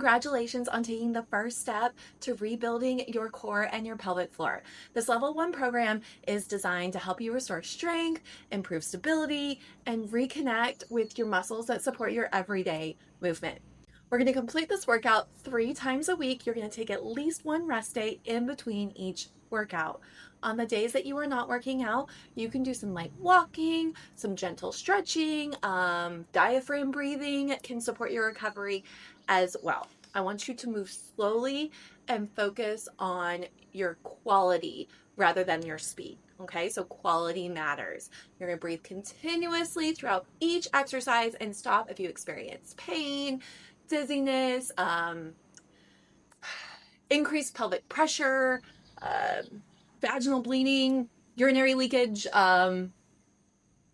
Congratulations on taking the first step to rebuilding your core and your pelvic floor. This level 1 program is designed to help you restore strength, improve stability, and reconnect with your muscles that support your everyday movement. We're going to complete this workout 3 times a week. You're going to take at least one rest day in between each workout. On the days that you are not working out, you can do some light walking, some gentle stretching, diaphragm breathing can support your recovery as well. I want you to move slowly and focus on your quality rather than your speed. Okay, so quality matters. You're going to breathe continuously throughout each exercise and stop if you experience pain, dizziness, increased pelvic pressure, vaginal bleeding, urinary leakage,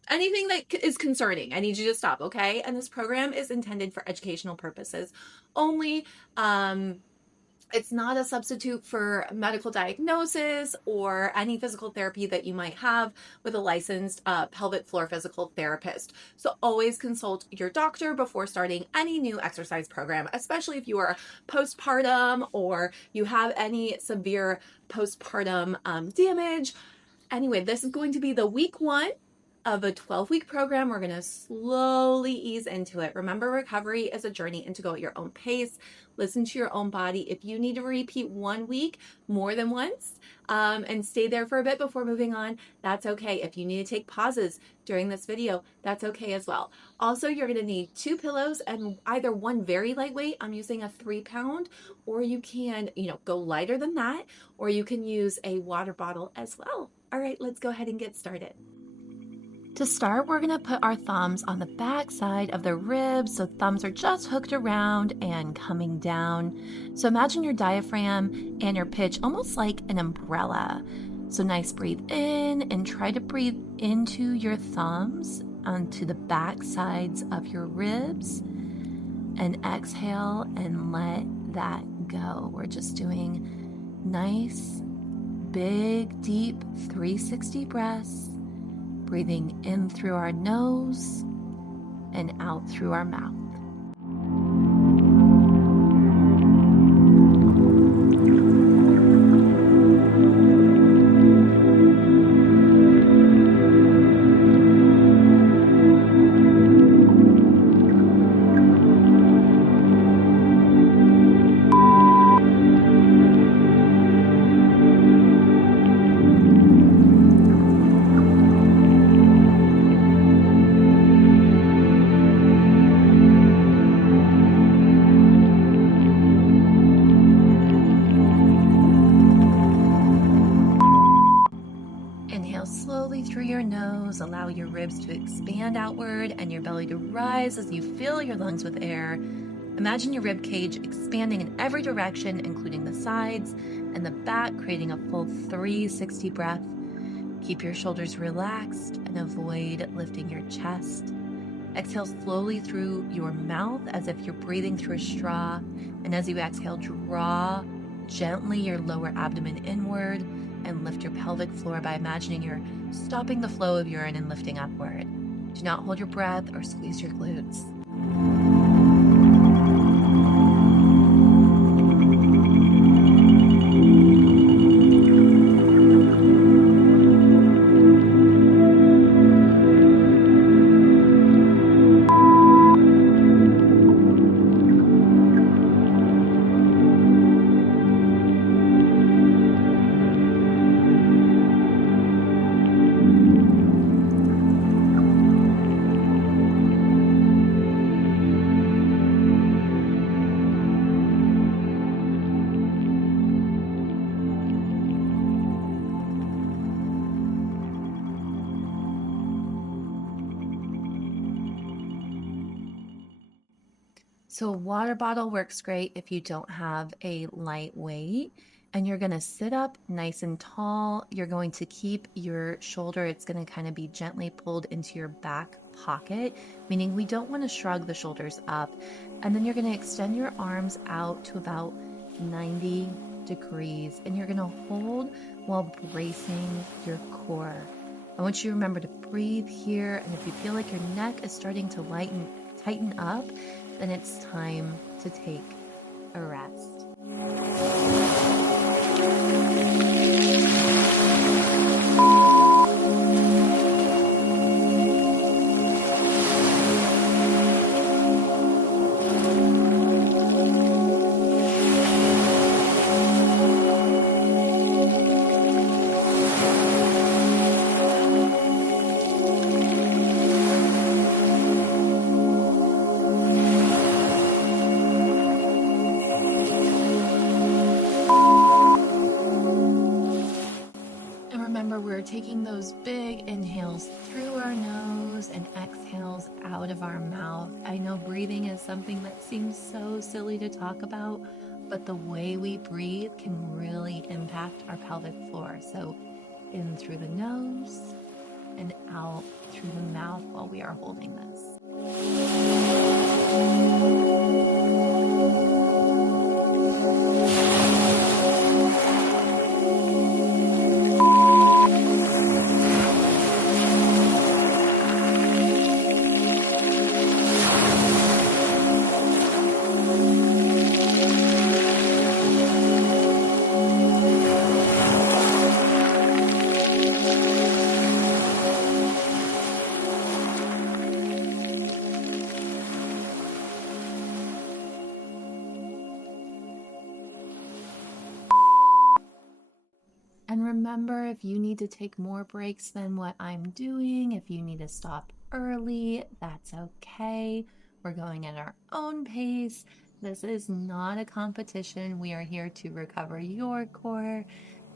anything that is concerning. I need you to stop, okay? And this program is intended for educational purposes only. It's not a substitute for medical diagnosis or any physical therapy that you might have with a licensed pelvic floor physical therapist. So always consult your doctor before starting any new exercise program, especially if you are postpartum or you have any severe postpartum damage. Anyway, this is going to be the week 1 of a 12-week program. We're going to slowly ease into it. Remember, recovery is a journey and to go at your own pace. Listen to your own body. If you need to repeat 1 week more than once and stay there for a bit before moving on, that's okay. If you need to take pauses during this video, that's okay as well. Also, you're going to need 2 pillows and either one very lightweight. I'm using a 3-pound, or you can, go lighter than that, or you can use a water bottle as well. All right, let's go ahead and get started. To start, we're going to put our thumbs on the back side of the ribs, so thumbs are just hooked around and coming down. So imagine your diaphragm and your pitch almost like an umbrella. So nice breathe in and try to breathe into your thumbs onto the back sides of your ribs, and exhale and let that go. We're just doing nice, big, deep 360 breaths. Breathing in through our nose and out through our mouth. Slowly through your nose, allow your ribs to expand outward and your belly to rise as you fill your lungs with air. Imagine your rib cage expanding in every direction, including the sides and the back, creating a full 360 breath. Keep your shoulders relaxed and avoid lifting your chest. Exhale slowly through your mouth as if you're breathing through a straw. And as you exhale, draw gently your lower abdomen inward and lift your pelvic floor by imagining you're stopping the flow of urine and lifting upward. Do not hold your breath or squeeze your glutes. So a water bottle works great if you don't have a lightweight, and you're going to sit up nice and tall. You're going to keep your shoulder, it's going to kind of be gently pulled into your back pocket, meaning we don't want to shrug the shoulders up. And then you're going to extend your arms out to about 90 degrees, and you're going to hold while bracing your core. I want you to remember to breathe here, and if you feel like your neck is starting to tighten up, then it's time to take a rest. We're taking those big inhales through our nose and exhales out of our mouth. I know breathing is something that seems so silly to talk about, but the way we breathe can really impact our pelvic floor. So in through the nose and out through the mouth while we are holding this. And remember, if you need to take more breaks than what I'm doing, if you need to stop early, that's okay. We're going at our own pace. This is not a competition. We are here to recover your core,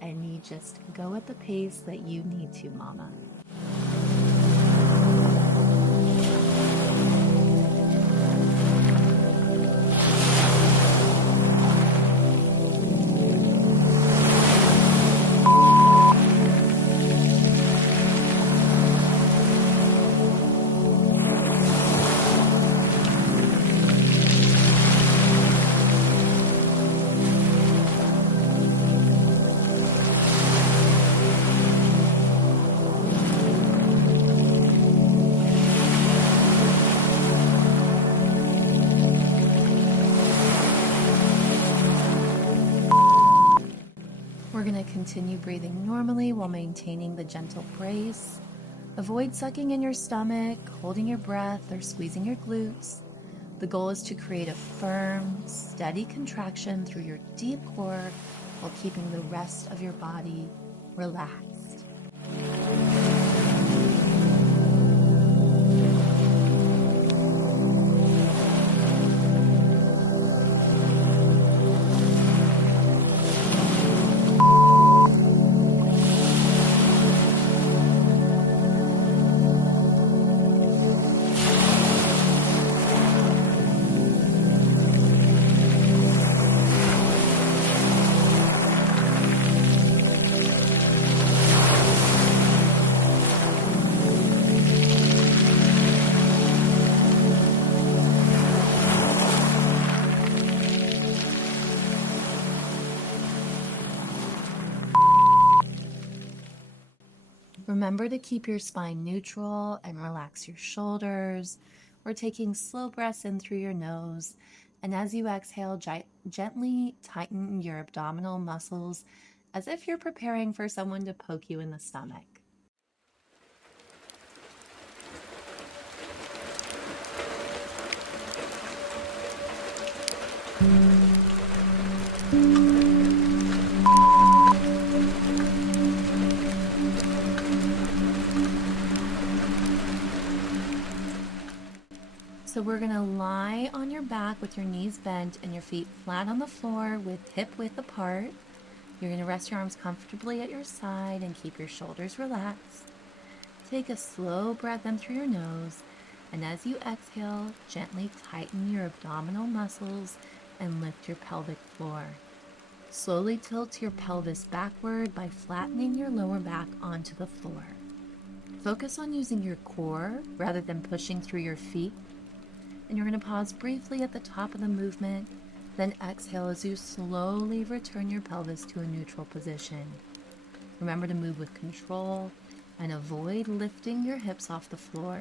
and you just go at the pace that you need to, mama. We're going to continue breathing normally while maintaining the gentle brace. Avoid sucking in your stomach, holding your breath, or squeezing your glutes. The goal is to create a firm, steady contraction through your deep core while keeping the rest of your body relaxed. Remember to keep your spine neutral and relax your shoulders. We're taking slow breaths in through your nose. And as you exhale, gently tighten your abdominal muscles as if you're preparing for someone to poke you in the stomach. So we're going to lie on your back with your knees bent and your feet flat on the floor with hip width apart. You're going to rest your arms comfortably at your side and keep your shoulders relaxed. Take a slow breath in through your nose, and as you exhale, gently tighten your abdominal muscles and lift your pelvic floor. Slowly tilt your pelvis backward by flattening your lower back onto the floor. Focus on using your core rather than pushing through your feet. And you're going to pause briefly at the top of the movement, then exhale as you slowly return your pelvis to a neutral position. Remember to move with control and avoid lifting your hips off the floor.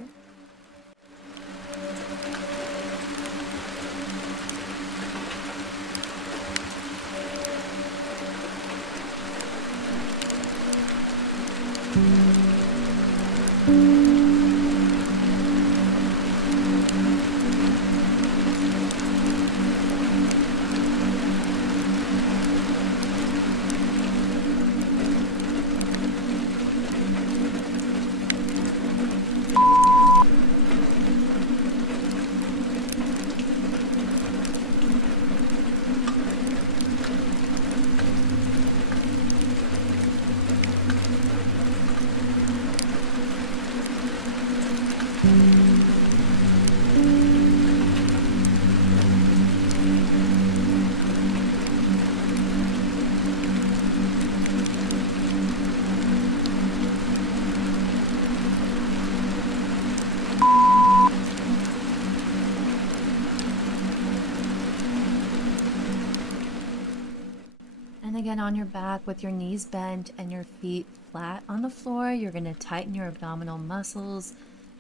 And again, on your back with your knees bent and your feet flat on the floor, you're going to tighten your abdominal muscles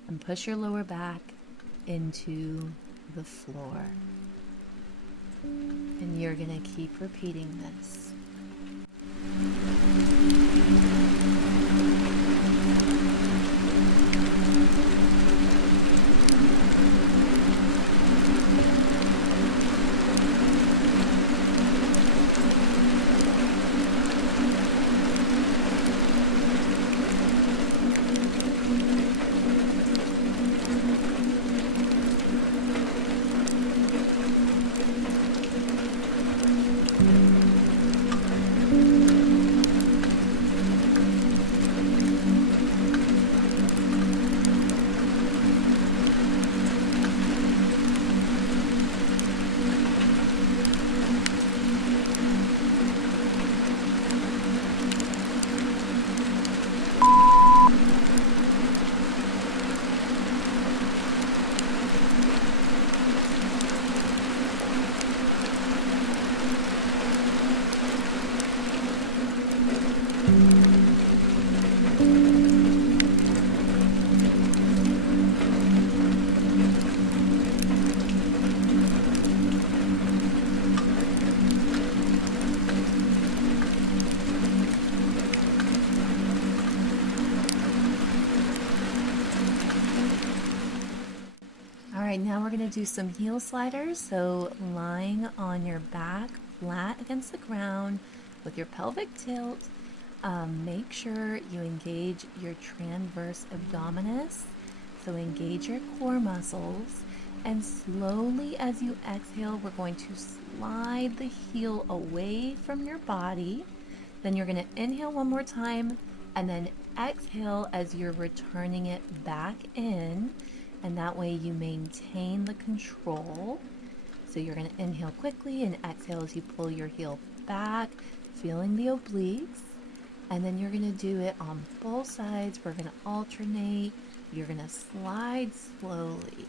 and push your lower back into the floor. And you're going to keep repeating this. All right, now we're going to do some heel sliders. So lying on your back, flat against the ground with your pelvic tilt, make sure you engage your transverse abdominis. So engage your core muscles, and slowly as you exhale, we're going to slide the heel away from your body. Then you're going to inhale one more time and then exhale as you're returning it back in. And that way you maintain the control. So you're going to inhale quickly and exhale as you pull your heel back, feeling the obliques. And then you're going to do it on both sides. We're going to alternate. You're going to slide slowly.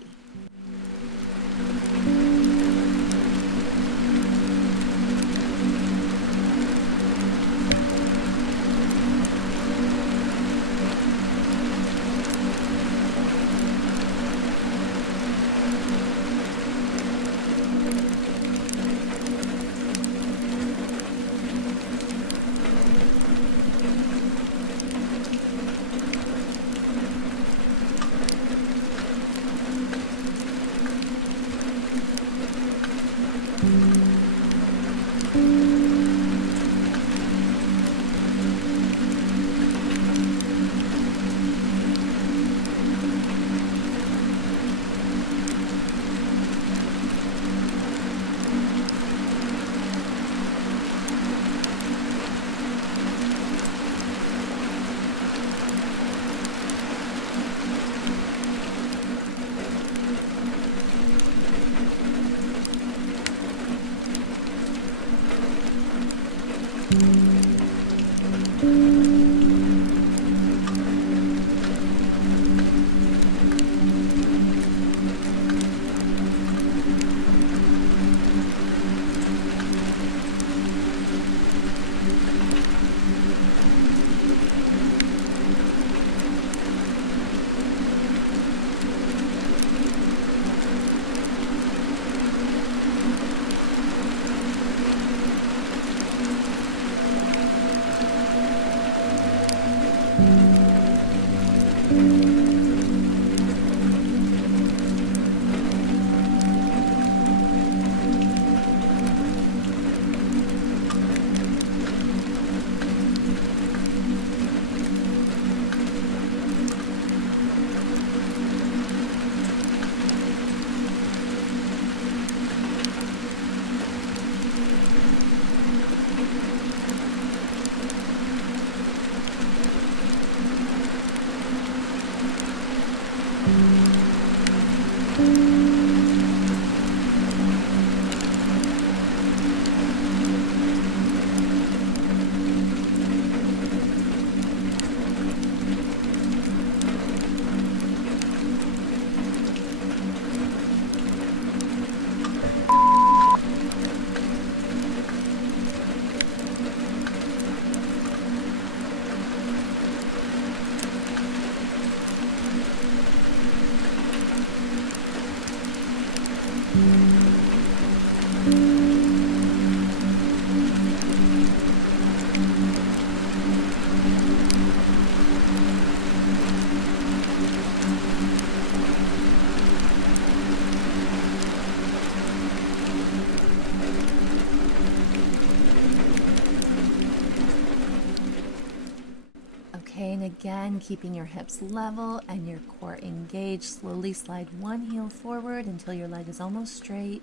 Okay, and again, keeping your hips level and your core engaged, slowly slide one heel forward until your leg is almost straight.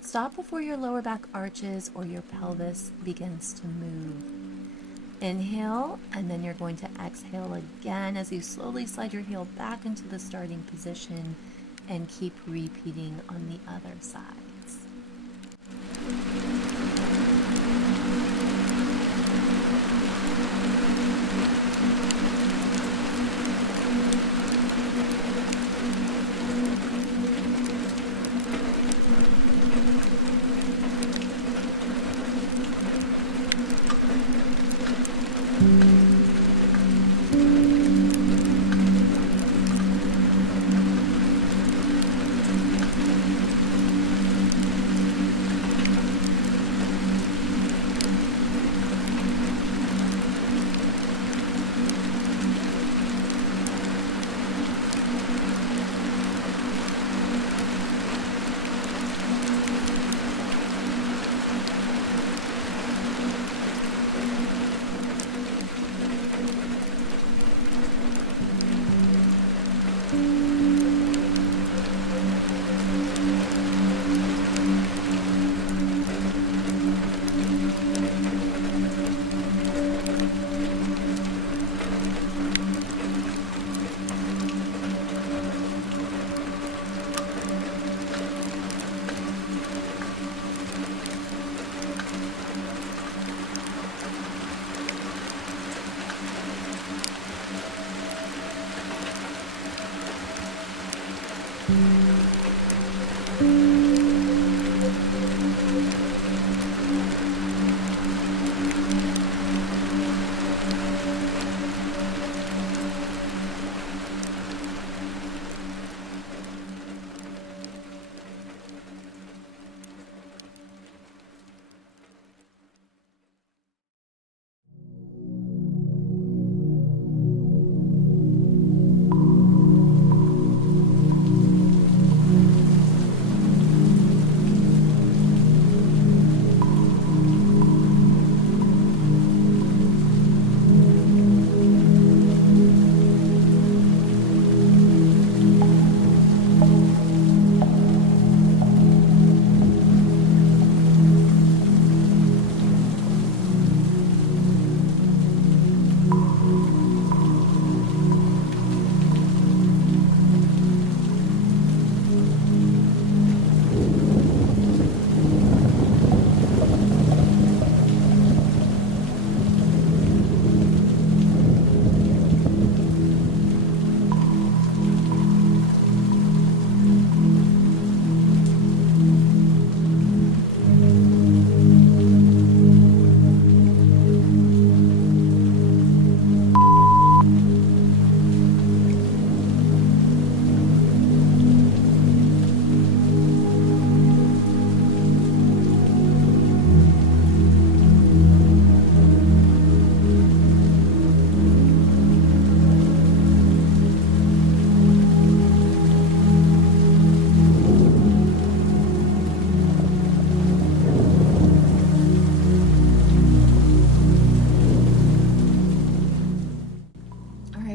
Stop before your lower back arches or your pelvis begins to move. Inhale, and then you're going to exhale again as you slowly slide your heel back into the starting position and keep repeating on the other sides.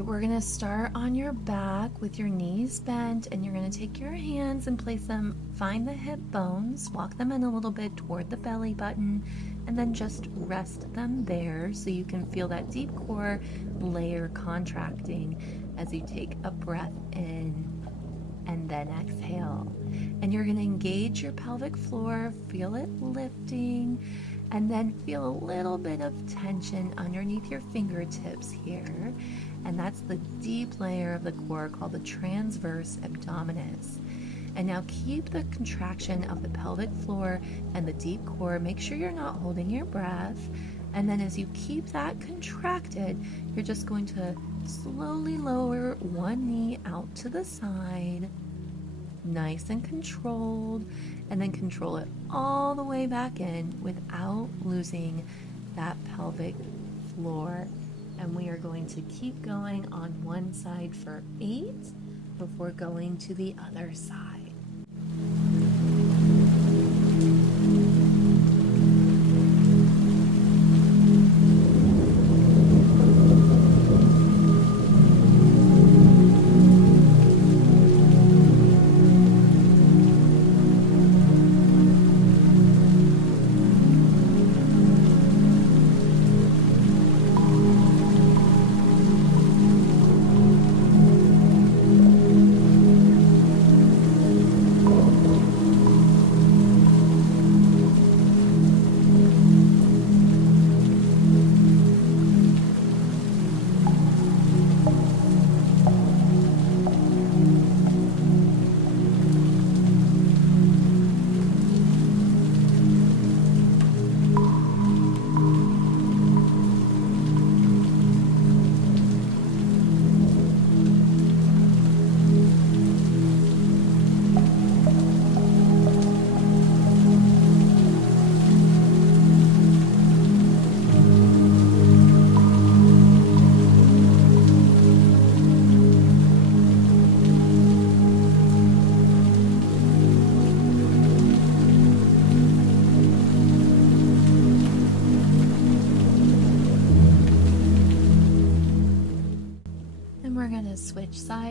We're going to start on your back with your knees bent, and you're going to take your hands and place them, find the hip bones, walk them in a little bit toward the belly button, and then just rest them there so you can feel that deep core layer contracting as you take a breath in and then exhale. And you're going to engage your pelvic floor, feel it lifting, and then feel a little bit of tension underneath your fingertips here. And that's the deep layer of the core called the transverse abdominis. And now keep the contraction of the pelvic floor and the deep core. Make sure you're not holding your breath. And then as you keep that contracted, you're just going to slowly lower one knee out to the side, nice and controlled, and then control it all the way back in without losing that pelvic floor. And we are going to keep going on one side for 8 before going to the other side.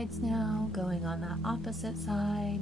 sides now, going on that opposite side.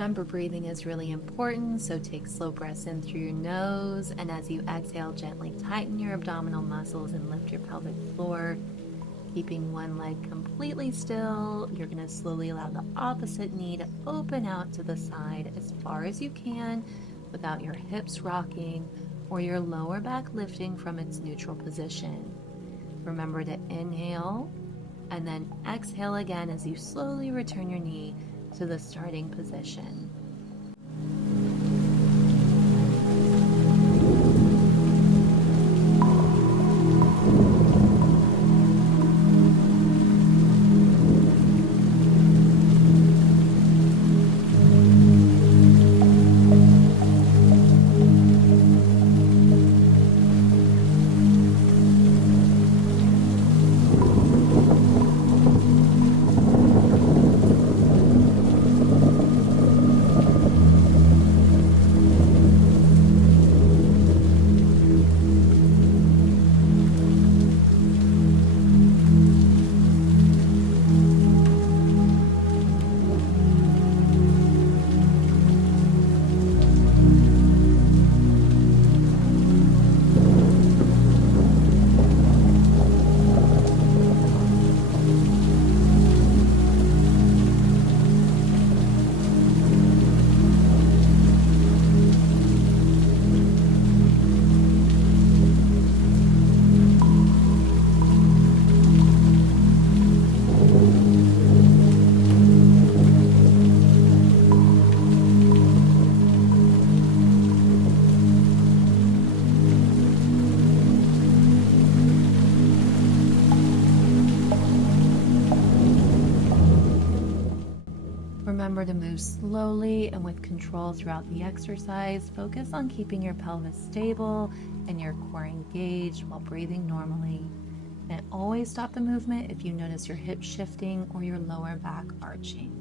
Remember, breathing is really important, so take slow breaths in through your nose, and as you exhale, gently tighten your abdominal muscles and lift your pelvic floor. Keeping one leg completely still, you're going to slowly allow the opposite knee to open out to the side as far as you can without your hips rocking or your lower back lifting from its neutral position. Remember to inhale and then exhale again as you slowly return your knee to the starting position. Remember to move slowly and with control throughout the exercise. Focus on keeping your pelvis stable and your core engaged while breathing normally. And always stop the movement if you notice your hips shifting or your lower back arching.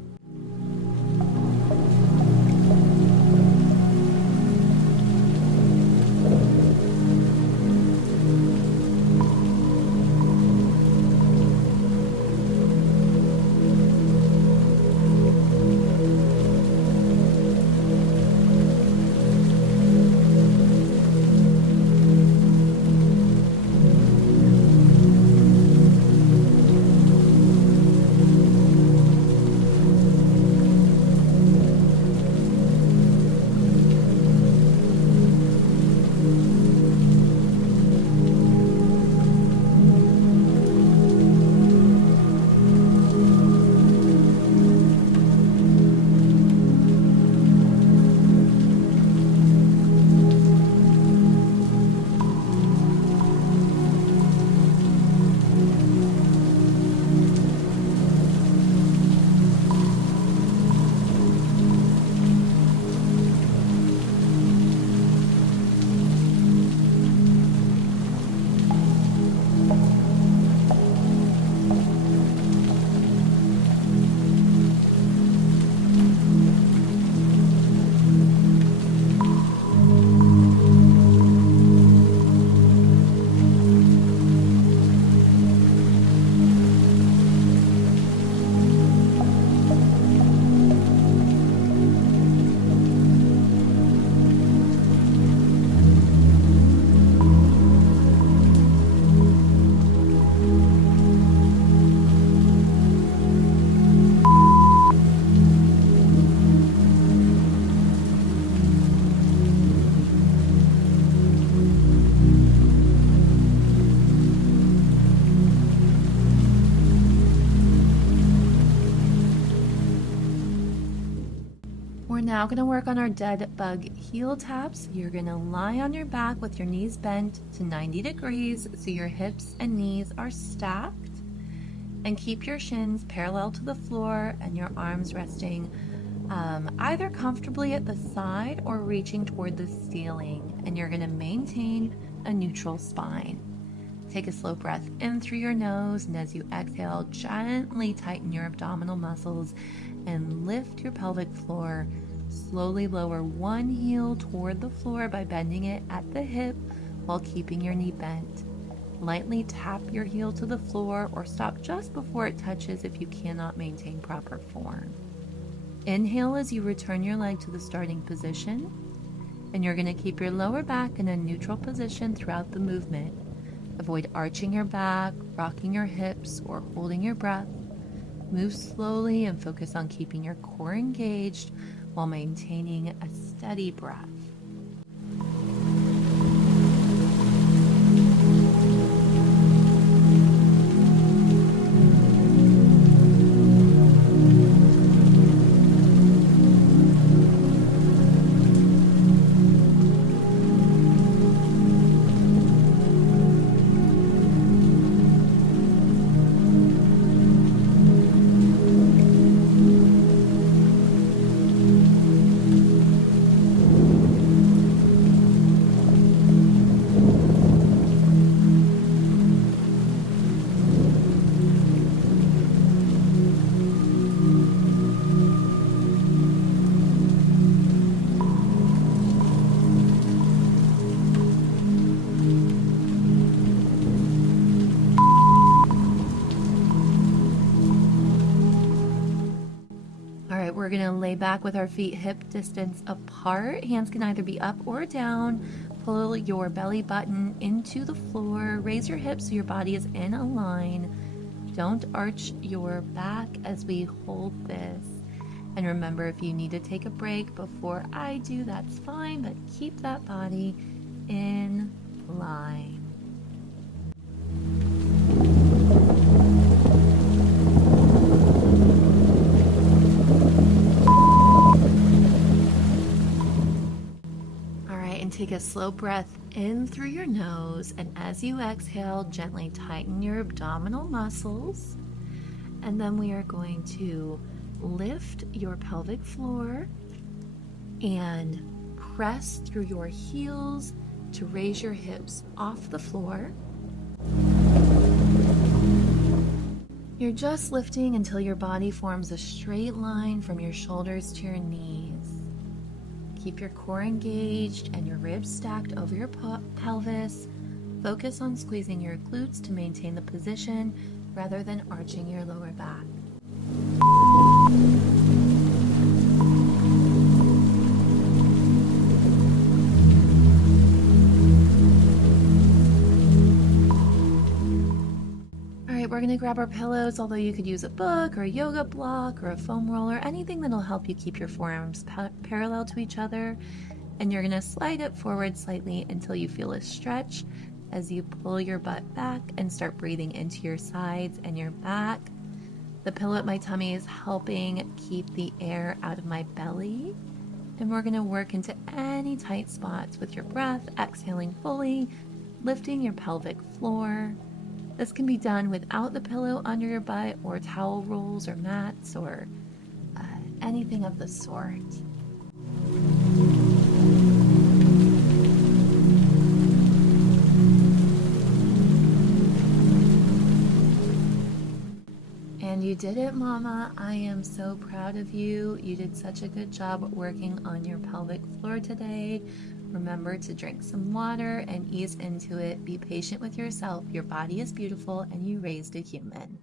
We're now going to work on our dead bug heel taps. You're going to lie on your back with your knees bent to 90 degrees so your hips and knees are stacked. And keep your shins parallel to the floor and your arms resting either comfortably at the side or reaching toward the ceiling. And you're going to maintain a neutral spine. Take a slow breath in through your nose, and as you exhale, gently tighten your abdominal muscles and lift your pelvic floor. Slowly lower one heel toward the floor by bending it at the hip while keeping your knee bent. Lightly tap your heel to the floor or stop just before it touches if you cannot maintain proper form. Inhale as you return your leg to the starting position, and you're going to keep your lower back in a neutral position throughout the movement. Avoid arching your back, rocking your hips, or holding your breath. Move slowly and focus on keeping your core engaged while maintaining a steady breath. We're going to lay back with our feet hip distance apart. Hands can either be up or down. Pull your belly button into the floor. Raise your hips so your body is in a line. Don't arch your back as we hold this. And remember, if you need to take a break before I do, that's fine, but keep that body in line. Take a slow breath in through your nose, and as you exhale, gently tighten your abdominal muscles. And then we are going to lift your pelvic floor and press through your heels to raise your hips off the floor. You're just lifting until your body forms a straight line from your shoulders to your knees. Keep your core engaged and your ribs stacked over your pelvis. Focus on squeezing your glutes to maintain the position rather than arching your lower back. We're going to grab our pillows, although you could use a book or a yoga block or a foam roller, anything that'll help you keep your forearms parallel to each other. And you're going to slide it forward slightly until you feel a stretch as you pull your butt back and start breathing into your sides and your back. The pillow at my tummy is helping keep the air out of my belly. And we're going to work into any tight spots with your breath, exhaling fully, lifting your pelvic floor. This can be done without the pillow under your butt or towel rolls or mats or anything of the sort. And you did it, Mama. I am so proud of you. You did such a good job working on your pelvic floor today. Remember to drink some water and ease into it. Be patient with yourself. Your body is beautiful and you raised a human.